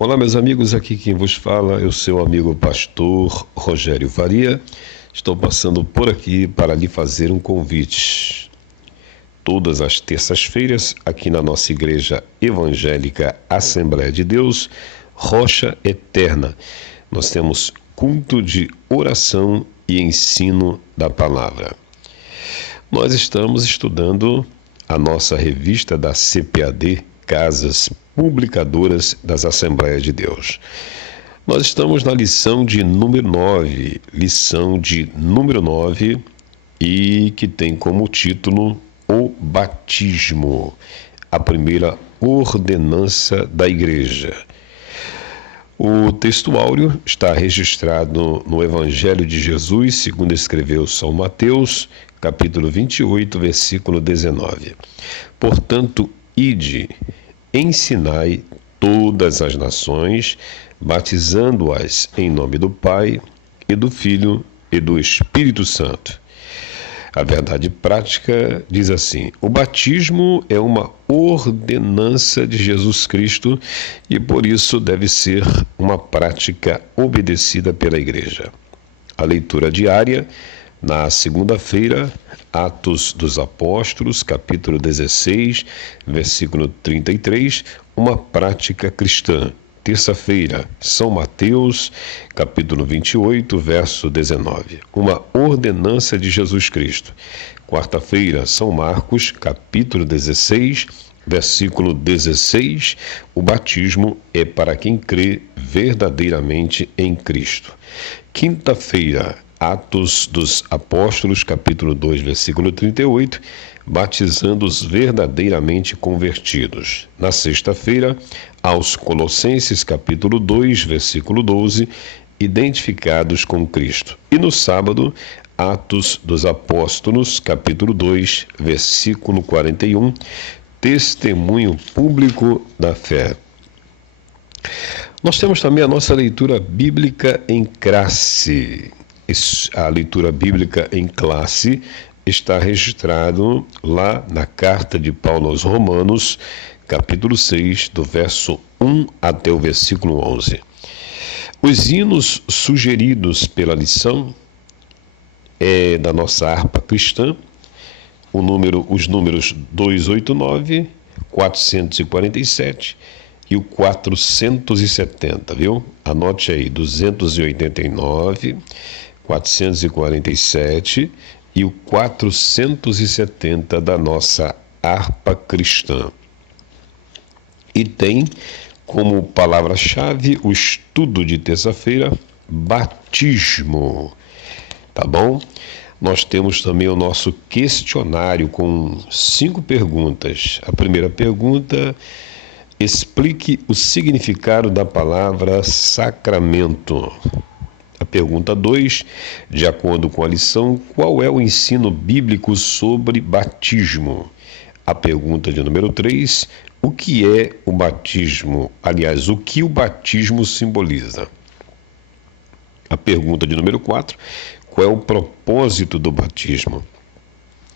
Olá, meus amigos, aqui quem vos fala é o seu amigo pastor Rogério Faria. Estou passando por aqui para lhe fazer um convite. Todas as terças-feiras, aqui na nossa igreja evangélica Assembleia de Deus, Rocha Eterna, nós temos culto de oração e ensino da palavra. Nós estamos estudando a nossa revista da CPAD, Casas Publicadoras das Assembleias de Deus. Nós estamos na lição de número 9, e que tem como título O Batismo, a primeira ordenança da igreja. O texto áureo está registrado no Evangelho de Jesus, segundo escreveu São Mateus, capítulo 28, versículo 19. Portanto, ide, ensinai todas as nações, batizando-as em nome do Pai, e do Filho, e do Espírito Santo. A verdade prática diz assim: o batismo é uma ordenança de Jesus Cristo e por isso deve ser uma prática obedecida pela igreja. A leitura diária, na segunda-feira, Atos dos Apóstolos, capítulo 16, versículo 33, uma prática cristã. Terça-feira, São Mateus, capítulo 28, verso 19, uma ordenança de Jesus Cristo. Quarta-feira, São Marcos, capítulo 16, versículo 16, o batismo é para quem crê verdadeiramente em Cristo. Quinta-feira, Atos dos Apóstolos, capítulo 2, versículo 38, batizando os verdadeiramente convertidos. Na sexta-feira, aos Colossenses, capítulo 2, versículo 12, identificados com Cristo. E no sábado, Atos dos Apóstolos, capítulo 2, versículo 41, testemunho público da fé. Nós temos também a nossa leitura bíblica em classe. A leitura bíblica em classe está registrado lá na carta de Paulo aos Romanos, capítulo 6, do verso 1 até o versículo 11. Os hinos sugeridos pela lição é da nossa harpa cristã, os números 289, 447 e o 470, viu? Anote aí, 289, 447 e o 470 da nossa harpa cristã. E tem como palavra-chave o estudo de terça-feira, batismo. Tá bom? Nós temos também o nosso questionário com 5 perguntas. A primeira pergunta: explique o significado da palavra sacramento. A pergunta 2, de acordo com a lição, qual é o ensino bíblico sobre batismo? A pergunta de número 3, o que é o batismo? Aliás, o que o batismo simboliza? A pergunta de número 4, qual é o propósito do batismo?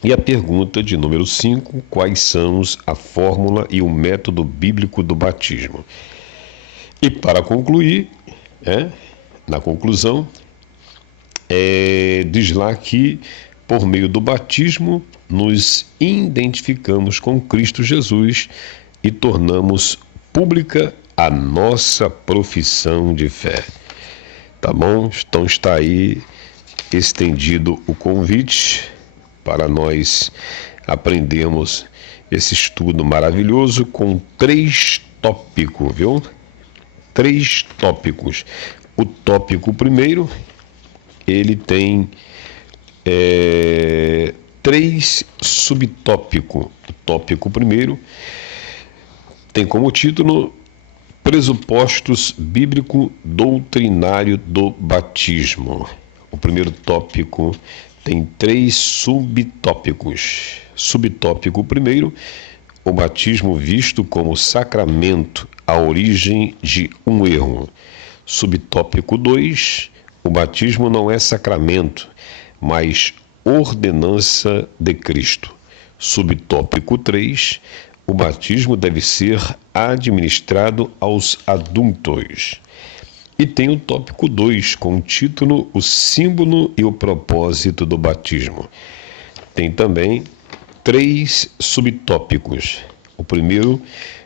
E a pergunta de número 5, quais são a fórmula e o método bíblico do batismo? E para concluir, na conclusão, diz lá que por meio do batismo nos identificamos com Cristo Jesus e tornamos pública a nossa profissão de fé. Tá bom? Então está aí estendido o convite para nós aprendermos esse estudo maravilhoso com 3 tópicos, viu? 3 tópicos. O tópico primeiro, ele tem 3 subtópicos. O tópico primeiro tem como título Pressupostos bíblico-doutrinário do batismo. O primeiro tópico tem 3 subtópicos. Subtópico primeiro, o batismo visto como sacramento, a origem de um erro. Subtópico 2, o batismo não é sacramento, mas ordenança de Cristo. Subtópico 3, o batismo deve ser administrado aos adultos. E tem o tópico 2, com o título O símbolo e o propósito do batismo. Tem também 3 subtópicos. O primeiro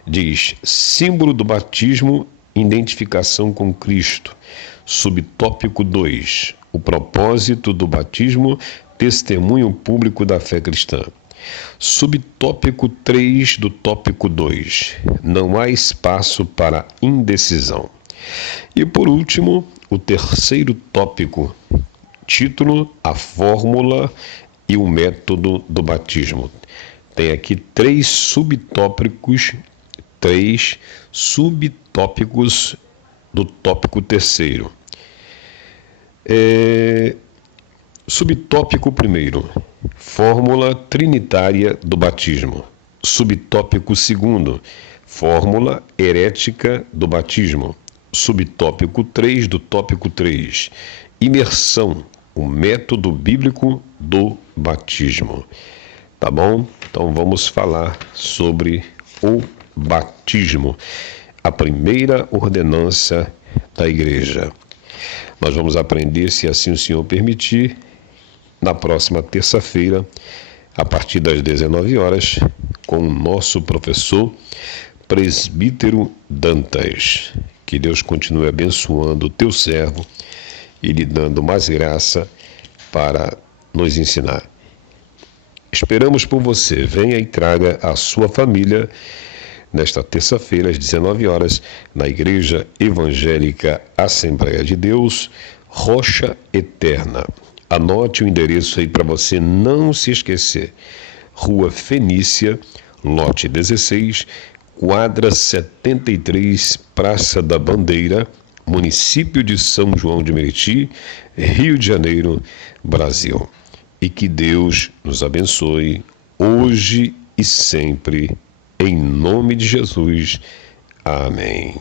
diz símbolo do batismo, identificação com Cristo. Subtópico 2, o propósito do batismo, testemunho público da fé cristã. Subtópico 3 do tópico 2, não há espaço para indecisão. E por último, o terceiro tópico, título, a fórmula e o método do batismo. Tem aqui 3 subtópicos do tópico terceiro. Subtópico primeiro, fórmula trinitária do batismo. Subtópico segundo, fórmula herética do batismo. Subtópico 3 do tópico 3, imersão, o método bíblico do batismo. Tá bom? Então vamos falar sobre o batismo, a primeira ordenança da igreja. Nós vamos aprender, se assim o Senhor permitir, na próxima terça-feira, a partir das 19 horas, com o nosso professor Presbítero Dantas. Que Deus continue abençoando o teu servo e lhe dando mais graça para nos ensinar. Esperamos por você. Venha e traga a sua família nesta terça-feira, às 19 horas, na Igreja Evangélica Assembleia de Deus, Rocha Eterna. Anote o endereço aí para você não se esquecer. Rua Fenícia, lote 16, quadra 73, Praça da Bandeira, município de São João de Meriti, Rio de Janeiro, Brasil. E que Deus nos abençoe hoje e sempre, em nome de Jesus. Amém.